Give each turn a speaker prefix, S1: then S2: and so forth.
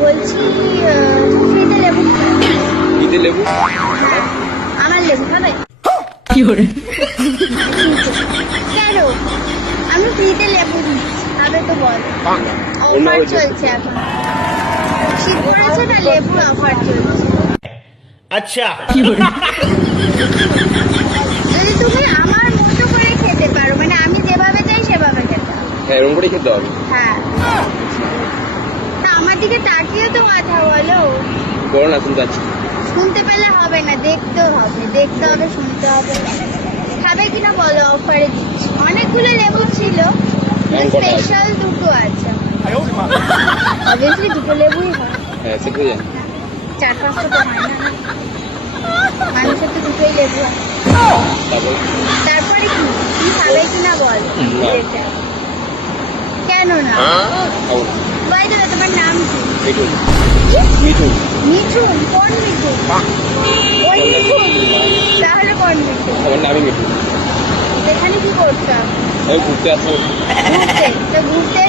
S1: বলছি লেবু। আমার লেবু কি করে? কেন? আমি লেবু তো বল। অফার চলছে এখন। শীত না অফার চলছে। আচ্ছা
S2: হ্যাঁ এরকম করেই খেতে হবে।
S1: হ্যাঁ। তা আমার দিকে তাকিয়ে তো কথা বলো।
S2: বলো না শুনতে পাচ্ছি।
S1: শুনতে পেলে হবে না দেখতেও হবে দেখতে হবে শুনতে হবে। খাবে কিনা বলো অফারে দিচ্ছি। অনেকগুলো লেবু ছিল? স্পেশাল দুটো আছে। অবভিয়াসলি দুটো লেবুই হয়।
S2: হ্যাঁ সে জানি।
S1: চার পাঁচটা তো হয় না। মানুষের তো দুটোই লেবু
S2: তারপরে?
S1: কি? তুমি খাবে কিনা বল। কেন না
S2: খাব না।
S1: বাই তোমার নাম কি?
S2: মিঠু। মিঠু।
S1: মিঠুন কোন মিঠুন ওই মিঠুন তাহলে কোন মিঠুন
S2: আমার নামই মিঠু।
S1: এখানে কি করছ?
S2: আমি ঘুরতে আসো
S1: ঘুরতে? তো ঘুরতে